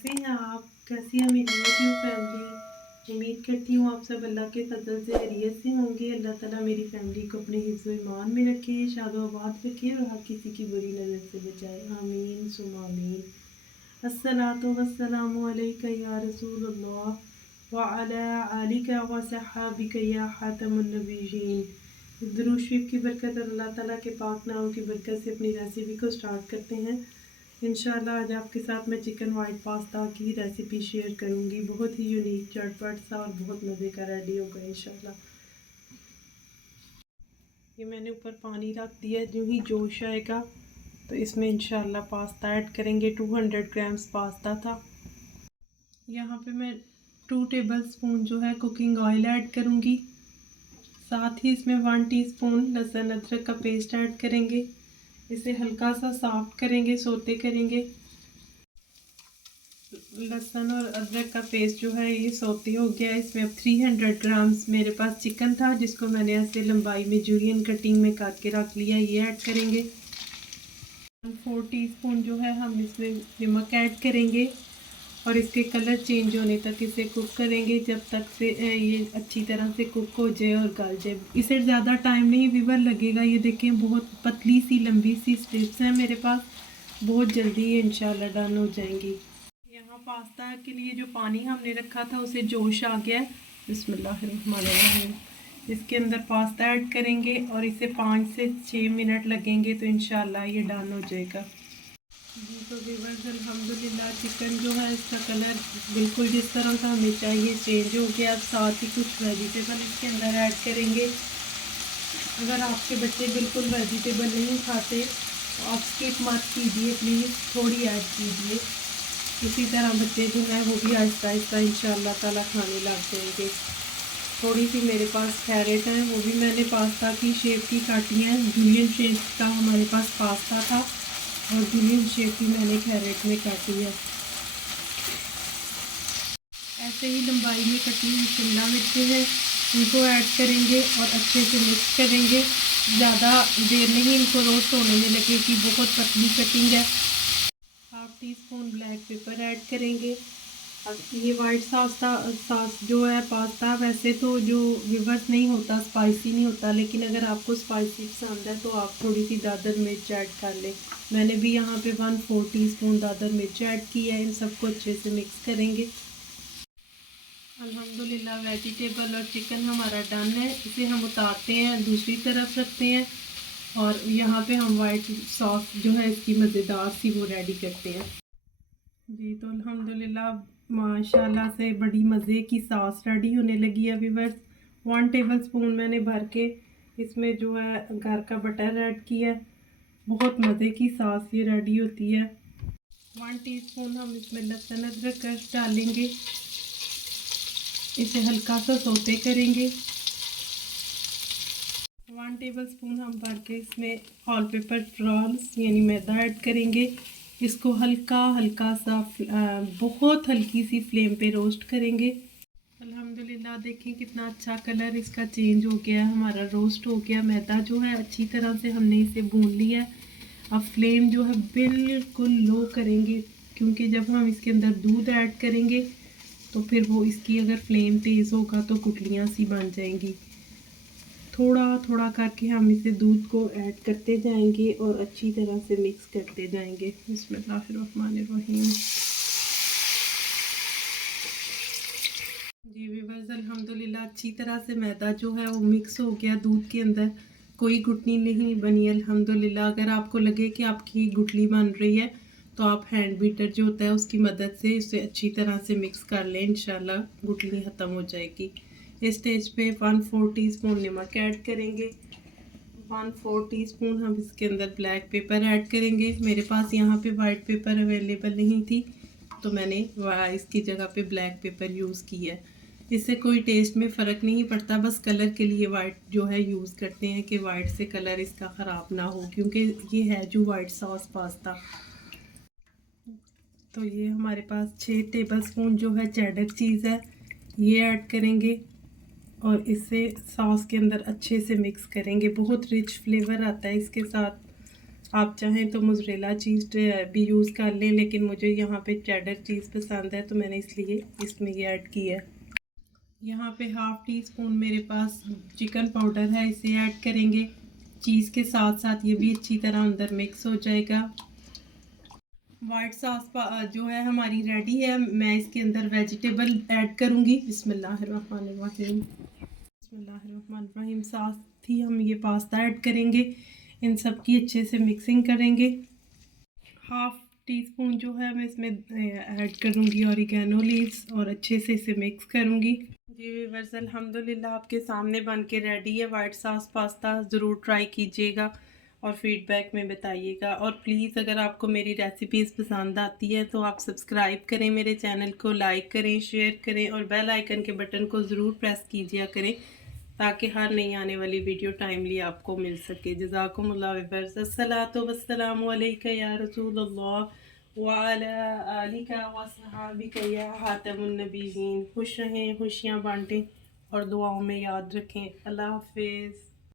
कैसे हैं आप? कैसी है मेरी यूट्यूब फैमिली? उम्मीद करती हूँ आप सब अल्लाह के फजल से खैरियत से होंगे। अल्लाह ताला मेरी फैमिली को अपने हिफ्ज़ ईमान में रखे, शादोआबाद रखे और हर किसी की बुरी नज़र से बचाए। आमीन सुम्मा आमीन। अस्सलातु वस्सलामु अलैका या रसूलल्लाह व अला आलिका व सहाबिका या खातमुन नबिय्यीन। दुरूद शरीफ की बरकत और अल्लाह ताला के पाक नाम की बरकत से अपनी रेसिपी को स्टार्ट करते हैं। इंशाल्लाह आज आपके साथ मैं चिकन वाइट पास्ता की रेसिपी शेयर करूंगी। बहुत ही यूनिक, चटपट सा और बहुत मज़े का रेडी होगा इंशाल्लाह। ये मैंने ऊपर पानी रख दिया, जो ही जोश आएगा तो इसमें इंशाल्लाह पास्ता ऐड करेंगे। 200 ग्राम्स पास्ता था। यहाँ पे मैं 2 टेबलस्पून जो है कुकिंग ऑयल ऐड करूँगी। साथ ही इसमें 1 टीस्पून लहसुन अदरक का पेस्ट ऐड करेंगे। इसे हल्का सा सॉफ्ट करेंगे, सोते करेंगे। लहसुन और अदरक का पेस्ट जो है ये सोते हो गया। इसमें अब 300 ग्राम्स मेरे पास चिकन था, जिसको मैंने ऐसे लंबाई में जूलियन कटिंग में करके रख लिया। ये ऐड करेंगे। 4 टीस्पून जो है हम इसमें नमक ऐड करेंगे और इसके कलर चेंज होने तक इसे कुक करेंगे, जब तक से ये अच्छी तरह से कुक हो जाए और गल जाए। इसे ज़्यादा टाइम नहीं व्यूअर लगेगा। ये देखें बहुत पतली सी लंबी सी स्ट्रिप्स हैं मेरे पास, बहुत जल्दी ये इंशाल्लाह डन हो जाएंगी। यहाँ पास्ता के लिए जो पानी हमने रखा था उसे जोश आ गया। बिस्मिल्लाहिर्रहमानिर्रहीम। इसके अंदर पास्ता ऐड करेंगे और इसे 5 से 6 मिनट लगेंगे तो इंशाल्लाह ये डन हो जाएगा। जी तो व्यूअर्स अल्हम्दुलिल्लाह चिकन जो है इसका कलर बिल्कुल जिस तरह का हमें चाहिए चेंज हो गया। अब साथ ही कुछ वेजिटेबल इसके अंदर ऐड करेंगे। अगर आपके बच्चे बिल्कुल वेजिटेबल नहीं खाते तो आप स्किप मत कीजिए प्लीज़, थोड़ी ऐड कीजिए। इसी तरह बच्चे जो है वो भी आहिस्ता आहिस्ता इंशाल्लाह ताला खाने लग जाएंगे। थोड़ी सी मेरे पास कैरेट है, वो भी मैंने पास्ता की शेप की काटी है। जूलियन शेप का हमारे पास पास्ता था और जूलियन शेप की मैंने कैरेट में काटी है। ऐसे ही लंबाई में कटी हुई शिमला मिर्च है, इनको ऐड करेंगे और अच्छे से मिक्स करेंगे। ज़्यादा देर नहीं इनको रोस्ट होने में लगेगी, बहुत पतली कटिंग है। 1/2 टीस्पून ब्लैक पेपर ऐड करेंगे। अब ये वाइट सॉस जो है पास्ता वैसे तो जो व्यूअर्स नहीं होता, स्पाइसी नहीं होता, लेकिन अगर आपको स्पाइसी पसंद है तो आप थोड़ी सी दादर मिर्च ऐड कर लें। मैंने भी यहाँ पे 1/4 टीस्पून दादर मिर्च ऐड की है। इन सबको अच्छे से मिक्स करेंगे। अल्हम्दुलिल्लाह वेजिटेबल और चिकन हमारा डन है। इसे हम उतारते हैं, दूसरी तरफ रखते हैं और यहाँ पे हम वाइट सॉस जो है इसकी मज़ेदार सी वो रेडी करते हैं। जी तो अल्हम्दुलिल्लाह माशाल्लाह से बड़ी मज़े की सॉस रेडी होने लगी है व्यूअर्स। 1 टेबलस्पून मैंने भर के इसमें जो है घर का बटर ऐड किया। बहुत मज़े की सॉस ये रेडी होती है। 1 टीस्पून हम इसमें लहसुन अदरक क्रश डालेंगे। इसे हल्का सा सोते करेंगे। 1 टेबलस्पून हम भर के इसमें ऑल पेपर रॉल्स यानी मैदा ऐड करेंगे। इसको हल्का हल्का सा बहुत हल्की सी फ्लेम पे रोस्ट करेंगे। अल्हम्दुलिल्लाह देखें कितना अच्छा कलर इसका चेंज हो गया, हमारा रोस्ट हो गया। मैदा जो है अच्छी तरह से हमने इसे भून लिया। अब फ्लेम जो है बिल्कुल लो करेंगे, क्योंकि जब हम इसके अंदर दूध ऐड करेंगे तो फिर वो इसकी अगर फ्लेम तेज़ होगा तो गुठलियाँ सी बन जाएंगी। थोड़ा थोड़ा करके हम इसे दूध को ऐड करते जाएंगे और अच्छी तरह से मिक्स करते जाएंगे। बिस्मिल्लाहिर्रहमानिर्रहीम। जी व्यूअर्स अल्हम्दुलिल्लाह अच्छी तरह से मैदा जो है वो मिक्स हो गया दूध के अंदर, कोई गुठली नहीं बनी अल्हम्दुलिल्लाह। अगर आपको लगे कि आपकी गुठली बन रही है तो आप हैंड बीटर जो होता है उसकी मदद से इसे अच्छी तरह से मिक्स कर लें, इंशाल्लाह गुठली ख़त्म हो जाएगी। इस स्टेज पे 1/4 टीस्पून नमक ऐड करेंगे। 1/4 टीस्पून हम इसके अंदर ब्लैक पेपर ऐड करेंगे। मेरे पास यहाँ पे वाइट पेपर अवेलेबल नहीं थी तो मैंने इसकी जगह पे ब्लैक पेपर यूज़ किया है। इससे कोई टेस्ट में फ़र्क नहीं पड़ता, बस कलर के लिए वाइट जो है यूज़ करते हैं कि वाइट से कलर इसका ख़राब ना हो, क्योंकि ये है जो वाइट सॉस पास्ता। तो ये हमारे पास 6 टेबलस्पून जो है चेडर चीज़ है, ये ऐड करेंगे और इसे सॉस के अंदर अच्छे से मिक्स करेंगे। बहुत रिच फ्लेवर आता है इसके साथ। आप चाहें तो मोज़रेला चीज़ भी यूज़ कर लें, लेकिन मुझे यहाँ पे चेडर चीज़ पसंद है तो मैंने इसलिए इसमें ये ऐड किया है। यहाँ पे हाफ़ टी स्पून मेरे पास चिकन पाउडर है, इसे ऐड करेंगे। चीज़ के साथ साथ ये भी अच्छी तरह अंदर मिक्स हो जाएगा। वाइट सॉस जो है हमारी रेडी है। मैं इसके अंदर वेजिटेबल ऐड करूँगी। बिस्मिल्लाहिर्रहमानिर्रहीम। बिस्मिल्लाहिर्रहमानिर्रहीम। साथ ही हम ये पास्ता ऐड करेंगे। इन सब की अच्छे से मिक्सिंग करेंगे। हाफ़ टी स्पून जो है मैं इसमें ऐड करूँगी ऑरिगेनो लीव्स और अच्छे से इसे मिक्स करूँगी। जी व्यूअर्स, अल्हम्दुलिल्लाह आपके सामने बन के रेडी है वाइट सॉस पास्ता। ज़रूर ट्राई कीजिएगा और फीडबैक में बताइएगा। और प्लीज़ अगर आपको मेरी रेसिपीज़ पसंद आती है तो आप सब्सक्राइब करें, मेरे चैनल को लाइक करें, शेयर करें और बेल आइकन के बटन को ज़रूर प्रेस कीजिए करें ताकि हर नई आने वाली वीडियो टाइमली आपको मिल सके। जज़ाकुमुल्लाह व्यूअर्स। अस्सलातु वस्सलामु अलैका या रसूलल्लाह व अला आलिका व सहाबिका या खातमुन नबिय्यीन। खुश रहें, खुशियाँ बांटें और दुआओं में याद रखें। अल्लाह हाफ़िज़।